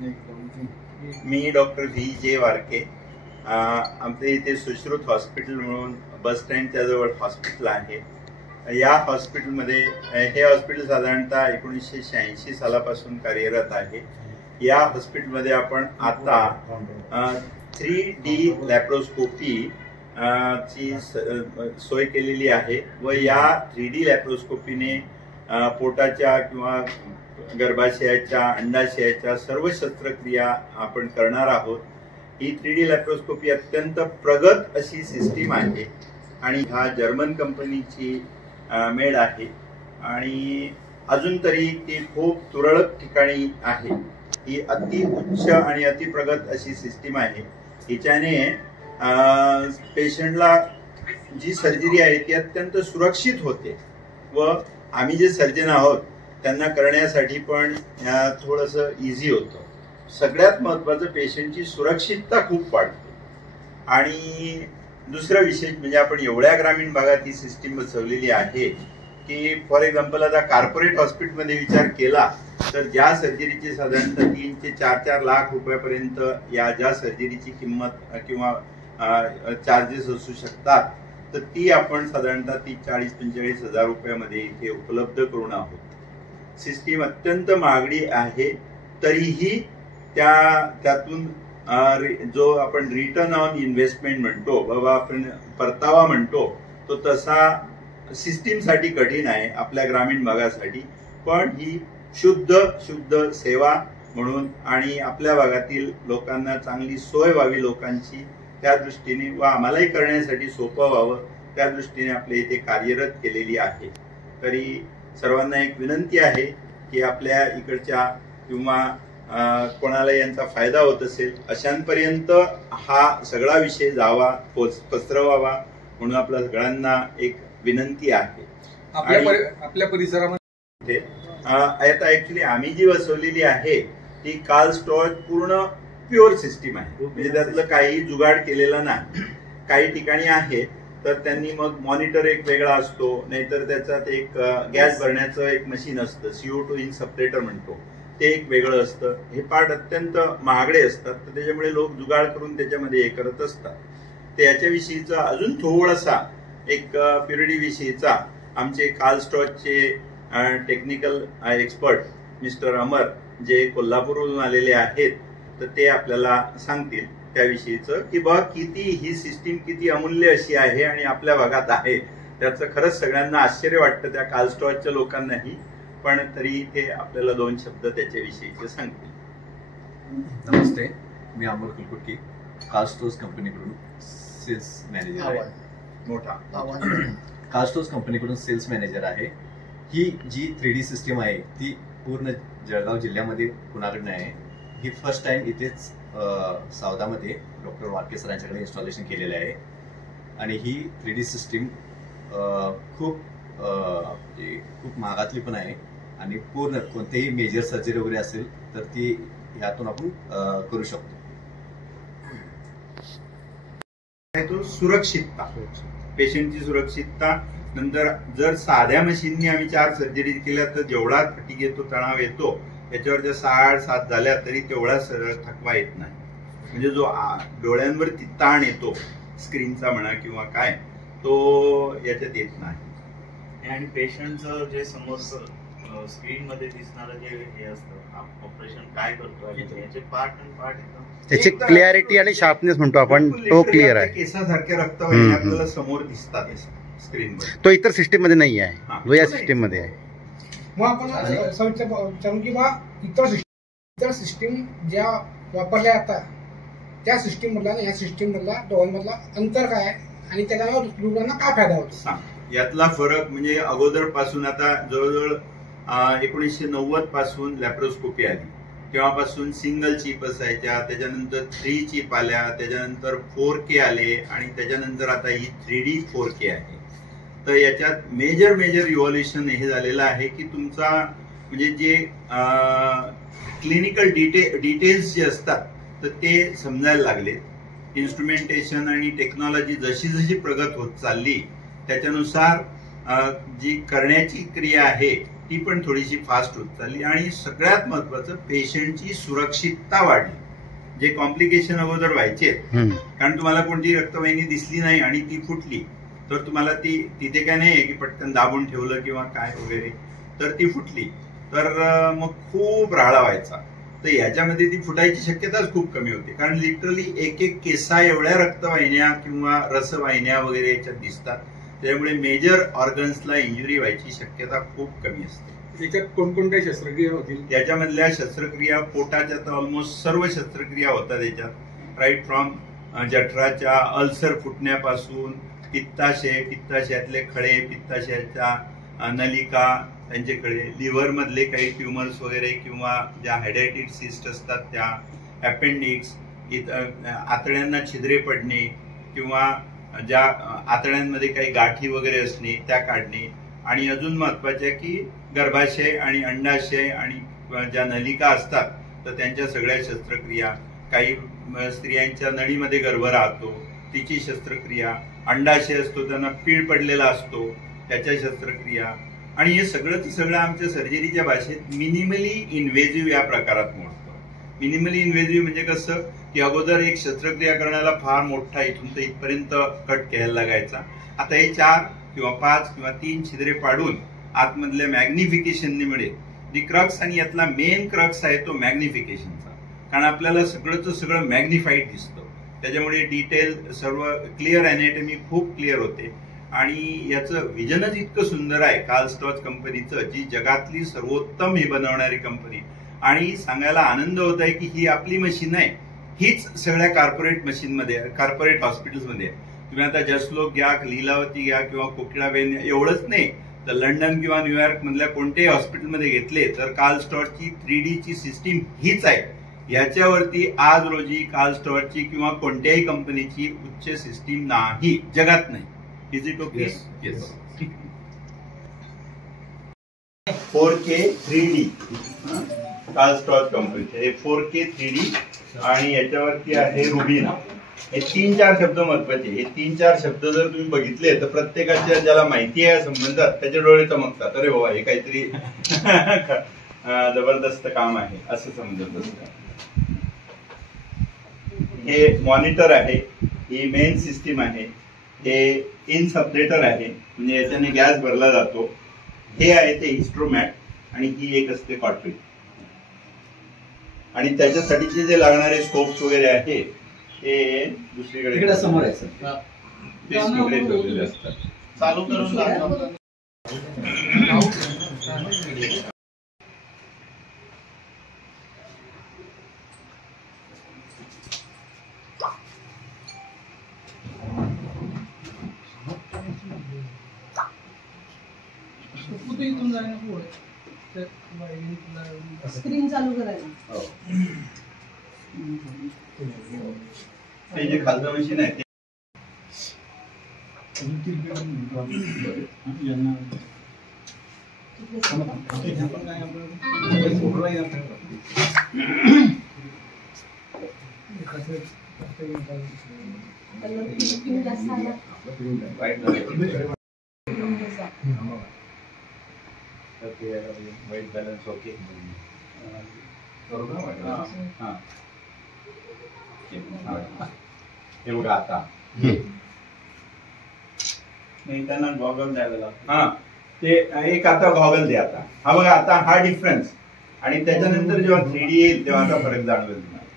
मी doctor व्ही.जे. Warke. आमच्या इथे Sushrut hospital म्हणून बस स्टँडच्या जवळ हॉस्पिटल आहे. या हॉस्पिटलमध्ये हे हॉस्पिटल साधारणतः 1986 सालापासून कार्यरत आहे. या हॉस्पिटलमध्ये आपण आता 3D लॅप्रोस्कोपी ची सोय केलेली आहे व या 3D लॅप्रोस्कोपीने पोटाच्या किंवा गर्भाशयाच्या अंडाशयाच्या सर्व शस्त्रक्रिया आपण करणार आहोत. ही 3D लॅप्रोस्कोपी अत्यंत प्रगत अशी सिस्टीम आहे आणि हा जर्मन कंपनीची मेड आहे आणि अजून तरी ती खूप तुरळक ठिकाणी आहे. ही अति उच्च आणि अति प्रगत अशी सिस्टीम आहे. हिच्याने पेशंटला जी सर्जरी आहे ती अत्यंत सुरक्षित होते व आम्ही जे सर्जन आहोत त्यांना करण्यासाठी पण थोडंसं इझी होतं. सगळ्यात महत्त्वाचं पेशंटची सुरक्षितता खूप वाढते. आणि दुसरा विशेष म्हणजे आपण एवढ्या ग्रामीण भागात ही सिस्टीम बसवलेली आहे की फॉर एक्झाम्पल आता कॉर्पोरेट हॉस्पिटलमध्ये विचार केला तर ज्या सर्जरीची साधारणतः 3 ते 4 लाख रुपयापर्यंत या ज्या सर्जरीची किंमत किंवा चार्जेस असू शकतात तर ती आपण साधारणतः 40-45 हजार रुपयामध्ये इथे उपलब्ध करून आहोत. सिस्टीम अत्यंत महागडी आहे तरीही त्यातून जो आपण रिटर्न ऑन इन्व्हेस्टमेंट म्हणतो बाबा आपण परतावा म्हणतो तो तसा सिस्टीमसाठी कठीण आहे आपल्या ग्रामीण भागासाठी. पण ही शुद्ध सेवा म्हणून आणि आपल्या भागातील लोकांना चांगली सोय व्हावी लोकांची त्या दृष्टीने व आम्हालाही करण्यासाठी सोपं व्हावं त्या दृष्टीने आपल्या इथे कार्यरत केलेली आहे. तरी सर्वांना एक विनंती आहे की आपल्या इकडच्या किंवा कोणाला यांचा फायदा होत असेल अशांपर्यंत हा सगळा विषय जावा पसरवावा म्हणून आपल्या सगळ्यांना एक विनंती आहे. आपल्या परिसरामध्ये आता ऍक्च्युली आम्ही जी बसवलेली आहे ती कार्ल स्टॉर्च पूर्ण प्युअर सिस्टीम आहे. म्हणजे त्यातलं काही जुगाड केलेला नाही. काही ठिकाणी आहे तर त्यांनी मग मॉनिटर एक वेगळा असतो नाहीतर त्याच्यात एक गॅस भरण्याचं एक मशीन असतं CO2 इन सेपरेटर म्हणतो ते एक वेगळं असतं. हे पार्ट अत्यंत महागडे असतात तर त्याच्यामुळे लोक जुगाड करून त्याच्यामध्ये हे करत असतात. तर याच्याविषयीचा अजून थोडासा एक प्युरिटी विषयीचा आमचे कार्ल स्टॉर्चचे टेक्निकल एक्सपर्ट मिस्टर अमर जे कोल्हापूरहून आलेले आहेत तर ते आपल्याला सांगतील त्याविषयीचं की बा किती ही सिस्टीम किती अमूल्य अशी आहे आणि आपल्या भागात आहे. त्याचं खरंच सगळ्यांना आश्चर्य वाटतं त्या कार्ल स्टॉर्चच्या लोकांनाही. पण तरी ते आपल्याला 2 शब्द त्याच्याविषयीचे सांगतील. नमस्ते, मी अमर कुलकर्णी कार्ल स्टॉर्च कंपनीकडून सेल्स मॅनेजर आहे. कार्ल स्टॉर्च कंपनीकडून सेल्स मॅनेजर आहे. ही जी 3D सिस्टीम आहे ती पूर्ण जळगाव जिल्ह्यामध्ये कुणाकडनं आहे. ही फर्स्ट टाइम इथेच सावदामध्ये डॉक्टर वारके सरांच्याकडे इन्स्टॉलेशन केलेलं आहे आणि ही 3D सिस्टीम खूप महागातली पण आहे आणि पूर्ण कोणतेही मेजर सर्जरी वगैरे असेल तर ती ह्यातून आपण करू शकतो. सुरक्षितता, पेशंटची सुरक्षितता. नंतर जर साध्या मशीननी आम्ही 4 सर्जरी केल्या तर जेवढा फटीग येतो तणाव येतो त्याच्यावर ज्या 6-7 झाल्या तरी तेवढा सरळ थकवा येत नाही. म्हणजे जो डोळ्यांवरती ताण येतो स्क्रीनचा म्हणा किंवा काय तो याच्यात येत नाही. आणि पेशंटचं जे समोरचं स्क्रीन मध्ये दिसणारं जे हे असतं ऑपरेशन काय करतो याचे पार्ट एकदम त्याची क्लिअरिटी आणि शार्पनेस म्हणतो आपण तो क्लिअर आहे. केसासारखे रक्तवाहिनी आपल्याला समोर दिसतात स्क्रीनवर. तो इतर सिस्टीम मध्ये नाही आहे जो या सिस्टीम मध्ये आहे. मग आपण असं विचारू की बा इतर सिस्टीम ज्या वापरल्या जातात त्या सिस्टीम मधला या सिस्टीम मधला दोघांमधला अंतर काय आणि त्याला रुग्णांना काय फायदा होतो यातला फरक म्हणजे अगोदर पासून आता जवळजवळ 1990 पासून लॅप्रोस्कोपी आली तेव्हापासून सिंगल चिप असायच्या, त्याच्यानंतर 3 चिप आल्या, त्याच्यानंतर 4K आले आणि त्याच्यानंतर आता ही 3D 4K आहे. तर याच्यात मेजर इव्हॉल्युशन हे झालेलं आहे की तुमचा म्हणजे जे क्लिनिकल डिटेल्स जे असतात तर ते समजायला लागले. इन्स्ट्रुमेंटेशन आणि टेक्नॉलॉजी जशी प्रगत होत चालली त्याच्यानुसार जी करण्याची क्रिया आहे ती पण थोडीशी फास्ट होत चालली आणि सगळ्यात महत्वाचं पेशंटची सुरक्षितता वाढली. जे कॉम्प्लिकेशन अगोदर व्हायचे कारण तुम्हाला कोणती रक्तवाहिनी दिसली नाही आणि ती फुटली तर तुम्हाला ती तिथे काय नाही की पटकन दाबून ठेवलं किंवा काय वगैरे तर ती फुटली तर मग खूप राळा व्हायचा. तर याच्यामध्ये ती फुटायची शक्यताच खूप कमी होती कारण लिटरली एक एक केसा एवढ्या रक्तवाहिन्या किंवा रसवाहिन्या वगैरे याच्यात दिसतात. त्यामुळे मेजर ऑर्गन्सला इंजुरी व्हायची शक्यता खूप कमी असते. त्याच्यात कोणकोणत्या शस्त्रक्रिया होतील? त्याच्यामधल्या शस्त्रक्रिया पोटाच्या तर ऑलमोस्ट सर्व शस्त्रक्रिया होतात याच्यात. राईट फ्रॉम जठराच्या अल्सर फुटण्यापासून पित्ताशयातले खळे, पित्ताशयाच्या नलिका, त्यांच्याकडे लिव्हर मधले काही ट्युमर्स वगैरे किंवा ज्या हायड्रेटेड सिस्ट असतात त्या, अपेंडिक्स, आतड्यांना छिद्रे पडणे किंवा ज्या आतड्यांमध्ये काही गाठी वगैरे असणे त्या काढणे आणि अजून महत्वाच्या की गर्भाशय आणि अंडाशय आणि ज्या नलिका असतात तर त्यांच्या सगळ्या शस्त्रक्रिया. काही स्त्रियांच्या नळीमध्ये गर्भ राहतो तिची शस्त्रक्रिया, अंडाशय असतो त्यांना पीळ पडलेला असतो त्याच्या शस्त्रक्रिया आणि हे सगळं आमच्या सर्जरीच्या भाषेत मिनिमली इन्व्हेजिव्ह या प्रकारात मोडतो. मिनिमली इन्व्हेजिव्ह म्हणजे कसं की अगोदर एक शस्त्रक्रिया करण्याला फार मोठा इथून तर इथपर्यंत कट घ्यायला लागायचा. आता हे 4 किंवा 5 किंवा 3 छिद्रे पाडून आतमधल्या मॅग्निफिकेशनने मिळेल. जी क्रक्स आणि यातला मेन क्रक्स आहे तो मॅग्निफिकेशनचा कारण आपल्याला सगळं मॅग्निफाईड दिसतं. त्याच्यामुळे डिटेल सर्व क्लिअर अॅनाटॉमी खूप क्लिअर होते आणि याचं विजनच इतकं सुंदर आहे कार्ल स्टॉच कंपनीचं, जी जगातली सर्वोत्तम ही बनवणारी कंपनी. आणि सांगायला आनंद होत आहे की ही आपली मशीन आहे, हीच सगळ्या कॉर्पोरेट हॉस्पिटल्समध्ये आहे. तुम्ही आता जसलोक घ्या, लीलावती घ्या किंवा कोकिळाबेन, एवढंच नाही तर लंडन किंवा न्यूयॉर्क मधल्या कोणत्याही हॉस्पिटलमध्ये घेतले तर कार्ल स्टॉचची 3D ची सिस्टीम हीच आहे. याच्यावरती आज रोजी कार्ल स्टॉचची किंवा कोणत्याही कंपनीची उच्च सिस्टीम नाही, जगात नाही. Is it okay? Yes. 4K 3D Carl स्टॉच कंपनीचे हे 4K 3D आणि याच्यावरती आहे रुबिना. हे 3-4 शब्द महत्वाचे. हे 3-4 शब्द जर तुम्ही बघितले तर प्रत्येकाच्या ज्याला माहिती आहे संबंधात त्याचे डोळे चमकतात. अरे बाबा हे काहीतरी जबरदस्त काम आहे असं समजत असतं. हे मॉनिटर आहे, ही मेन सिस्टीम आहे, हे इन सपरेटर आहे म्हणजे याच्याने गॅस भरला जातो. हे आहे ते हिस्ट्रोमॅट आणि ही एक असते कॉटरीज आणि त्याच्यासाठीचे जे लागणारे स्कोप्स वगैरे आहेत ते दुसरीकडे समोर आहे ठेवलेले असतात. चालू करून दाखवा. स्क्रीन चालू करायला. ते जे खालचं मशीन आहे वाईट बॅलन्स ओके. हे बघा आता नाही त्यांना गॉगल द्यायला लागतो. हा ते एक आता गॉगल द्या. आता हा बघा आता हा डिफरन्स आणि त्याच्यानंतर जेव्हा 3D येईल तेव्हा आता फरक जाणवेल तुम्हाला.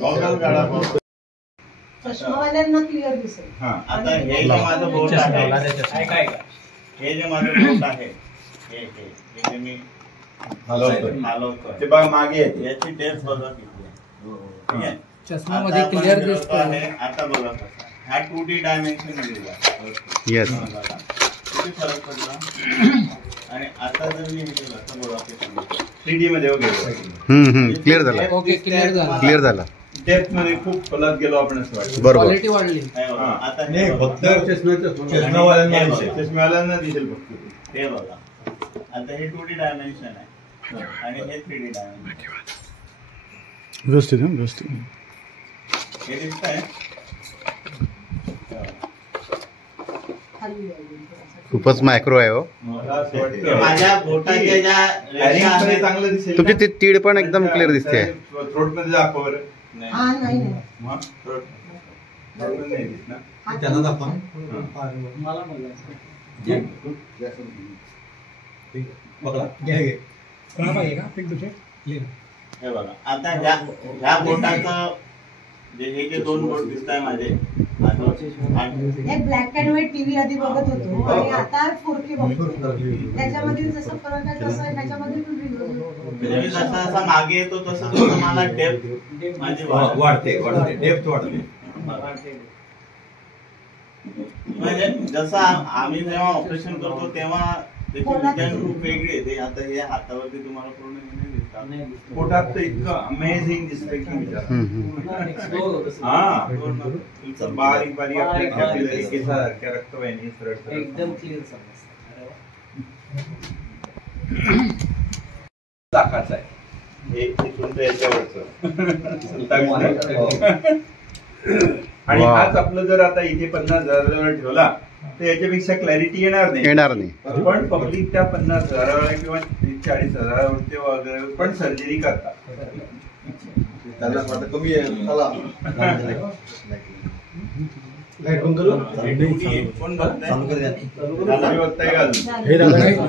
गॉगल काढा. चष्मावाल्यांना क्लिअर दिसेल. आता हे जे माझं बोट आहे, हे जे माझं बोट आहे हे जे मी हलवतोय ते बघा मागे येते. याची टेस्ट बघा किती ठीक आहे. चष्मामध्ये क्लिअर दिसतं. आता बघा कसा हा 2D डायमेन्शन दिलेला येस. किती फरक पडला. आणि आता जर मी हे केलं तर बघा 3D मध्ये वगैरे क्लिअर झाला. ओके, क्लिअर झाला. डेप्थ मध्ये खूप खोलात गेलो आपण असं वाटतं. बरोबर. क्वालिटी वाढली. आता नाही फक्त चष्म्यावाल्यांना दिसेल फक्त हे बघा. आता हे 2D डायमेन्शन आहे आणि हे 3D डायमेन्शन. व्यवस्थित व्यवस्थित हे दिसतंय. खाली आहे. खूपच मायक्रो आहे हो. मला असं वाटतं माझ्या बोटाच्या ज्या रेषा मध्ये आहेत, चांगलं दिसेल तुमची ती तीळ पण एकदम क्लिअर दिसते. थ्रोट मध्ये दाखव बरं. नाही. हा नाही नाही. मग throat मध्ये नाही दिसणार. हा त्यांना दाखवा. कोणाला पाहिजे का पिंटू शेट? लिहिलं. हे बघा आता ह्या बोटाचं हे जे दोन बोट दिसत आहे माझे हे ब्लॅक अँड व्हाईट टीव्ही आधी बघत होतो आणि आता 4K बघतो. त्याच्यामध्ये जसं फरक आहे तसं ह्याच्यामध्ये पण म्हणजे मी जसा जसा मागे येतो तसं तसं मला डेप्थ माझी वाढते डेप्थ वाढते. म्हणजे जसं आम्ही जेव्हा ऑपरेशन करतो तेव्हा त्याची विजन खूप वेगळी येते. आता हे हातावरती तुम्हाला पूर्ण नाही दिसतात. पोटात तर इतकं अमेझिंग दिसतंय की विचार. हा तुमचं बारीक बारीक आपले कॅपिलरी केसासारख्या रक्तवाहिनी सरळ एकदम क्लिअर लाखाचं आहे हे तुमचं याच्यावरचं 27. आणि वा. हाच आपलं जर आता इथे 50,000 ठेवला तर याच्यापेक्षा क्लॅरिटी येणार नाही. पण पब्लिक त्या 50,000 किंवा 40,000 वगैरे पण सर्जरी करतात. त्यांना वाटतं कमी आहे. चला. कोण बघताय? तुम्ही बघताय का? झालं.